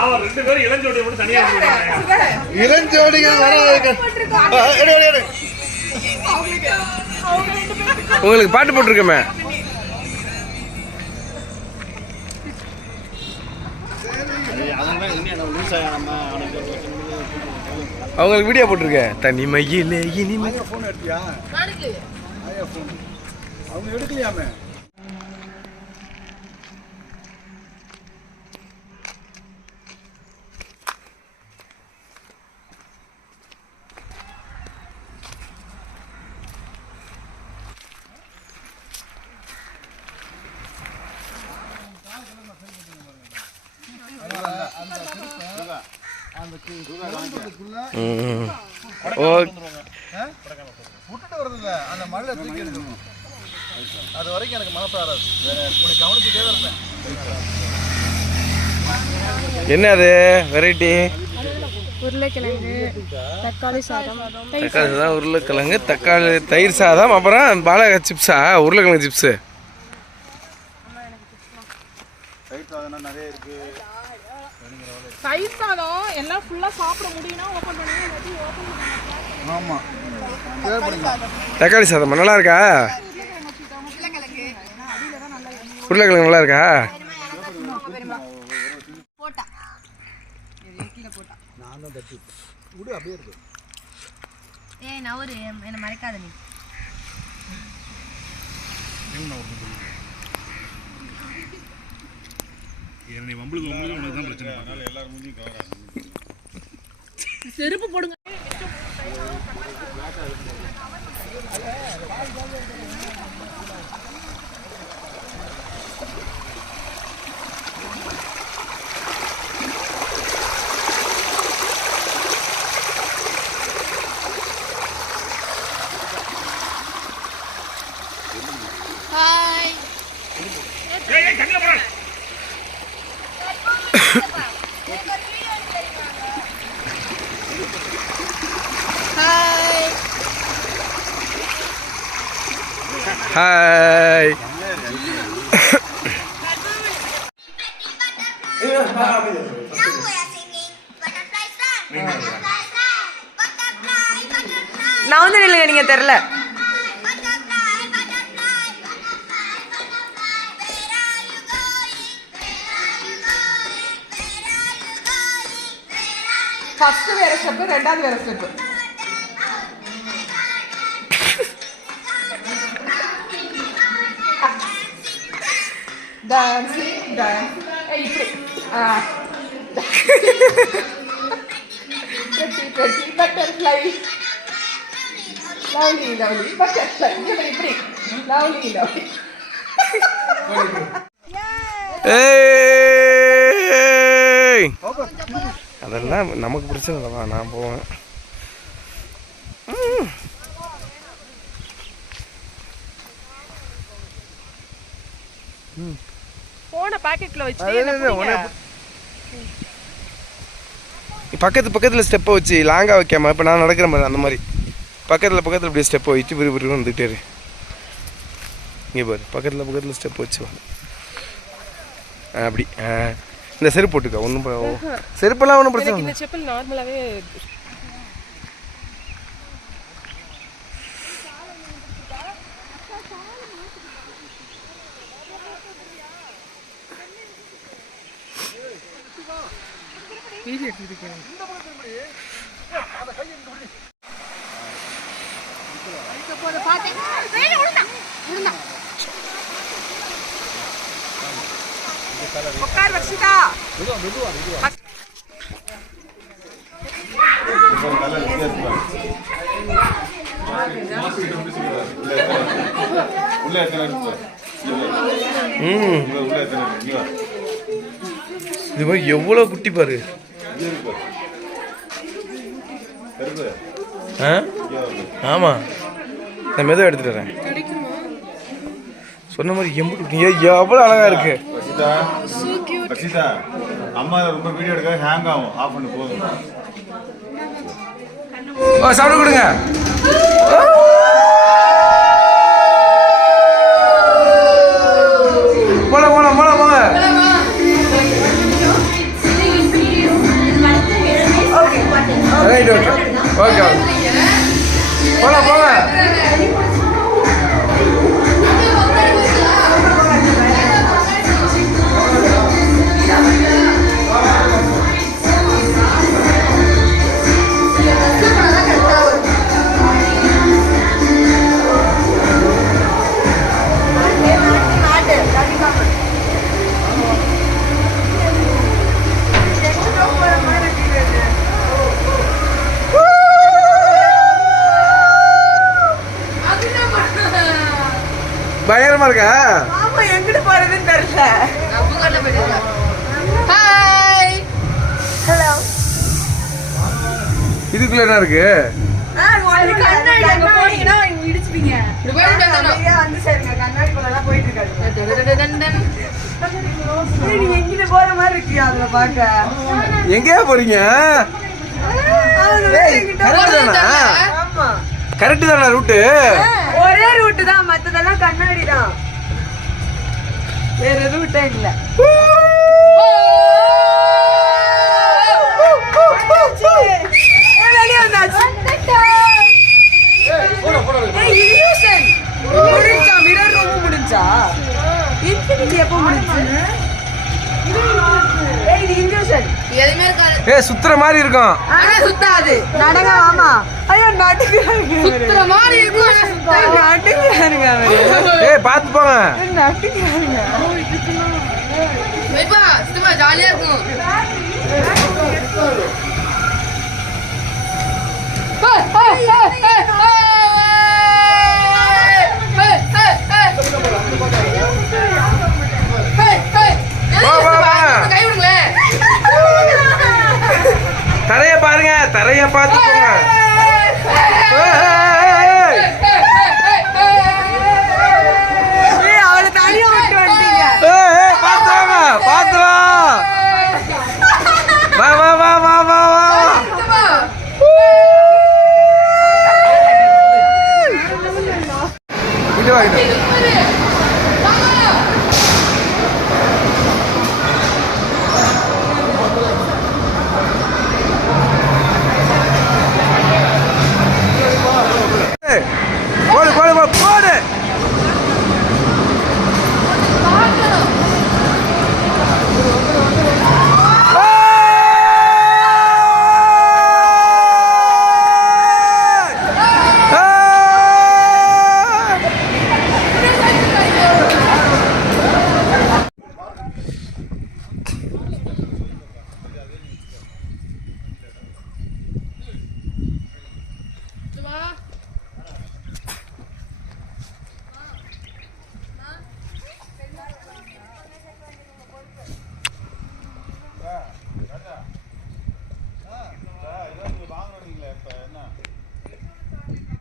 அவன் ரெண்டு பேரும் இளஞ்சோடி மட்டும் தனியா இளஞ்சோடிகள் வர. உங்களுக்கு பாட்டு போட்டிருக்கேமே. அவங்களுக்கு வீடியோ போட்டிருக்கேன். தனிமையிலே இனிமை. அவங்க எடுக்கலையாமே? விட்டுட்டு வரதில்ல அந்த மழையில தூக்கி எடுக்கணும் அது வரைக்கும் எனக்கு மனசு வராது உனக்கு கவனிச்சுட்டே தான் இருப்பேன் என்ன அது வெரைட்டி? உருளைக்கிழங்கு தக்காளி சாதம். தக்காளி சாதம் உருளைக்கிழங்கு தக்காளி தயிர் சாதம் அப்புறம் பாலக சிப்ஸா? உருளைக்கிழங்கு சிப்ஸு? நிறைய இருக்கு. தயிர் சாதம் எல்லாம் ஃபுல்லா சாப்பிட முடியும்னா ஓபன் பண்ணுங்க இல்லாட்டி ஓபன் பண்ணுங்க ஆமா. தக்காளி சாதம் நல்லா இருக்கா? உருளைக்கிழங்கு நல்லா இருக்கா? விடு அப்படியே இருக்கு ஏய் நவரு என்ன மறைக்காத நீ. நீ வம்பளுக்கு வம்பளுக்கு உனக்கு தான் பிரச்சனை அதனால எல்லாரும் கவர் செருப்பு போடுங்க. Are you going? Where are you first வேற ஸ்டெப் ரெண்டாவது வேற ஸ்டெப் டான்ஸ் இப்படி ஆ இப்படி இப்படி அதெல்லாம் நமக்கு பிரச்சனை நான் போவேன் ம். போன பாக்கெட்ல வச்சு பக்கத்து பக்கத்தில் ஸ்டெப்பை வச்சு லாங்காக வைக்காம இப்போ நான் நடக்கிற மாதிரி அந்த மாதிரி. பக்கத்தில் பக்கத்தில் இப்படி ஸ்டெப்பை வச்சு விரு விரு வந்துக்கிட்டே இரு. இங்கே பாரு பக்கத்தில் பக்கத்தில் ஸ்டெப் வச்சு அப்படி இந்த செருப்பு போட்டுக்க ஒன்றும் செருப்பெல்லாம் ஒன்றும் பிரச்சனை இல்லை. இந்த உட்கார் வர்ஷிதா. ம். இது மாதிரி எவ்வளோ குட்டி பாரு. ஆ? ஆமாம் நான் மெதுவாக எடுத்துட்டு வரேன். சொன்ன மாதிரி. ஏ, எவ்வளோ அழகா இருக்கு. அம்மா ரொம்ப வீடியோ எடுக்க ஹேங் ஆகும். ஆஃப் பண்ணி போதும். சாப்பிட கொடுங்க. பயங்கரமா இருக்கா ஆமா எங்கிட்டு போறதுன்னு தெரியல. ஹாய் இதுக்குள்ள என்ன இருக்கு? எங்கேயா போறீங்க? கரெக்ட் தானா? ரூட்டு ஒரே ரூட் தான். மத்ததெல்லாம் கண்ணாடி தான். வேற ரூட்டே ஏ சுத்துற மாதிரி இருக்கும். ஆனா சுத்தாது. நடங்க மாமா ஐயோ நட்டுக்கிறாங்க சுத்துற மாதிரி இருக்கும் ஆனா சுத்தாது. நட்டுக்கிறாருங்க அவரு. ஏய் பார்த்து போங்க. நட்டுக்கிறாருங்க வைப்பா சுத்தமா ஜாலியா இருக்கும். பாருங்க தரைய பார்த்துக்கோங்க இது வாங்கிட்டு